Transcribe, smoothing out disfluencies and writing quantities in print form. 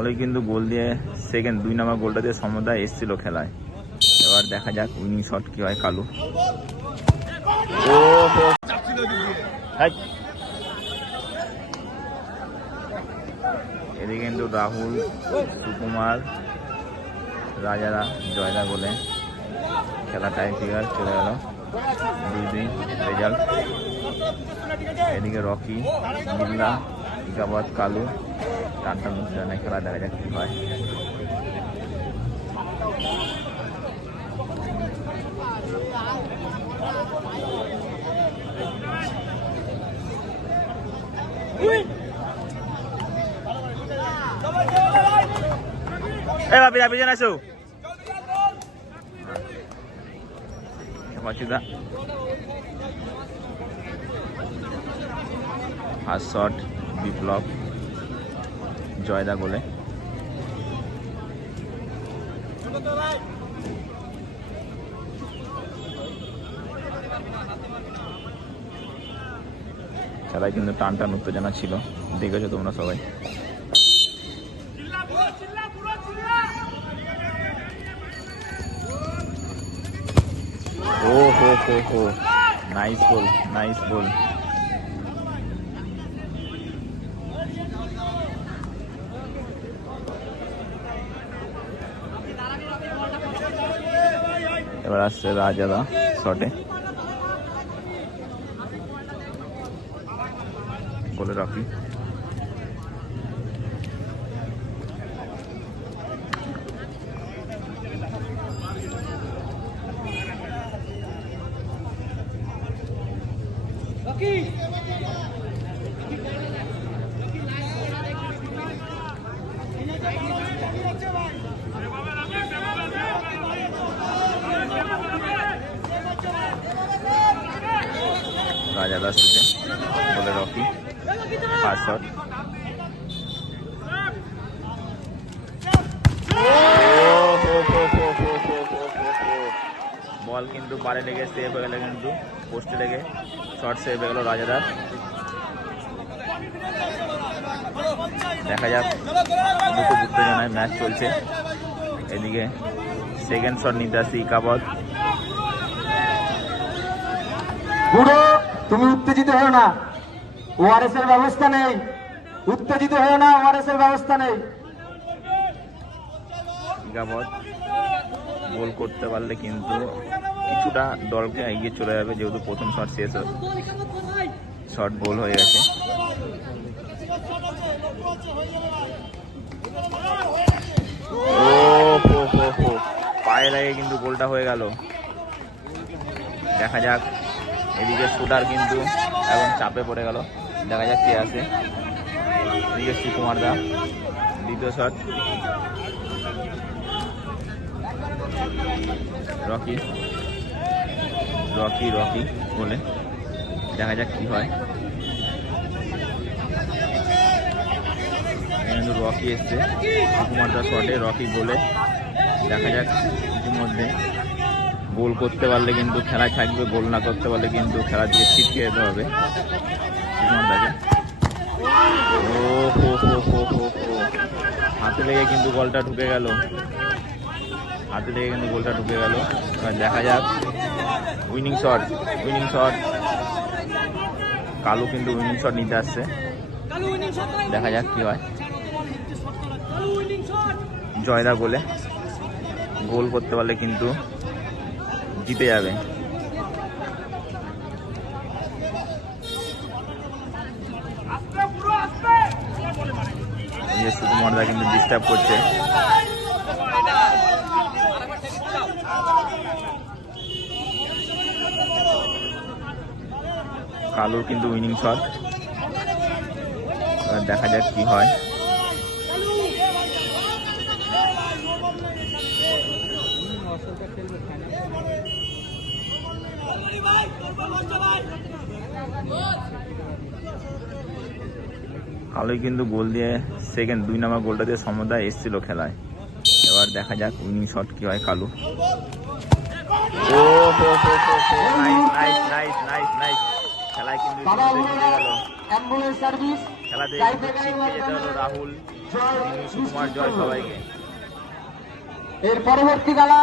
ভালোই কিন্তু গোল দিয়ে সেকেন্ড 2 নম্বর গোলটা দিয়ে সমতায় এসেছিল খেলায়। এবার দেখা যাক উইনিং শট কি হয় কালু। ও এদিকে কিন্তু রাহুল, সুকুমার, রাজারা জয়দা বলে খেলা টাই ফিগার চলে গেল 2-2 রেজাল্ট। এদিকে রকি, বিল্লা, ইকাবাদ, কালু টানটান উত্তেজনা খেলা, দেখা যাক কি হয়। বাপিরা পিছনে আসো। ফার্স্ট শট বিপ্লব, জয়দা গোলে। খেলায় কিন্তু টান টান উত্তেজনা ছিল, দেখেছো তোমরা সবাই। ও হো হো হো, নাইস গোল, নাইস গোল। এবার আসছে রাজাদা শটে, গোলে রকি। রাজাদা শুটে, গোলে রকি। ফার্স্ট শট, বল কিন্তু বারে লেগে সেভ হয়ে গেল, কিন্তু পোস্টে লেগে শর্ট সেভ হয়ে গেল রাজাদার। দেখা যাক, দুটো উত্তেজনায় ম্যাচ চলছে। এদিকে সেকেন্ড শট নিতে আসছে ইকাবদ। বুড়ো তুমি উত্তেজিত হও না, ওআরএস এর ব্যবস্থা নেই। উত্তেজিত হও না, ওআরএস এর ব্যবস্থা নেই। ইকাবদ গোল করতে পারলে কিন্তু কিছুটা দলকে এগিয়ে চলে যাবে, যেহেতু প্রথম শট শেষ শট গোল হয়ে গেছে। ও হো হো হো, পায়ে লাগে কিন্তু গোলটা হয়ে গেল। দেখা যাক, এদিকে শুটার কিন্তু এখন চাপে পড়ে গেল, দেখা যাক কে আছে। এদিকে সুকুমার দা, দ্বিতীয় শট রকি, রকি রকি বলে, দেখা যাক কি হয়। কিন্তু রকি এসছে, সুকুমার দা শটে, রকি গোলে। দেখা যাক, ইতিমধ্যে গোল করতে পারলে কিন্তু খেলায় থাকবে, গোল না করতে পারলে কিন্তু খেলা থেকে ছিটকে যেতে হবে সুকুমার দাকে। ও হো হো হো হো হো, হাতে লেগে কিন্তু গোলটা ঢুকে গেল, হাতে লেগে কিন্তু গোলটা ঢুকে গেল। এবার দেখা যাক winning shot, winning shot Kalu কিন্তু উইনিং শট নিতে আসছে, দেখা যাক কি হয়। জয়দা গোলে, গোল করতে পারলে কিন্তু জিতে যাবে। সুকুমার দা কিন্তু ডিস্টার্ব করছে। কালুর কিন্তু উইনিং শট, এবার দেখা যাক কি হয়। কালুই কিন্তু গোল দিয়ে সেকেন্ড 2 নম্বর গোলটা দিয়ে সমতায় এসেছিল খেলায়। এবার দেখা যাক উইনিং শট কি হয় কালু। ও হো হো হো হো, nice nice nice nice nice. খেলায় কিন্তু গেল, খেলা থেকে ছিটকে যেতে হলো রাহুল, জয় সুকুমার জয় সবাইকে। এর পরবর্তী খেলা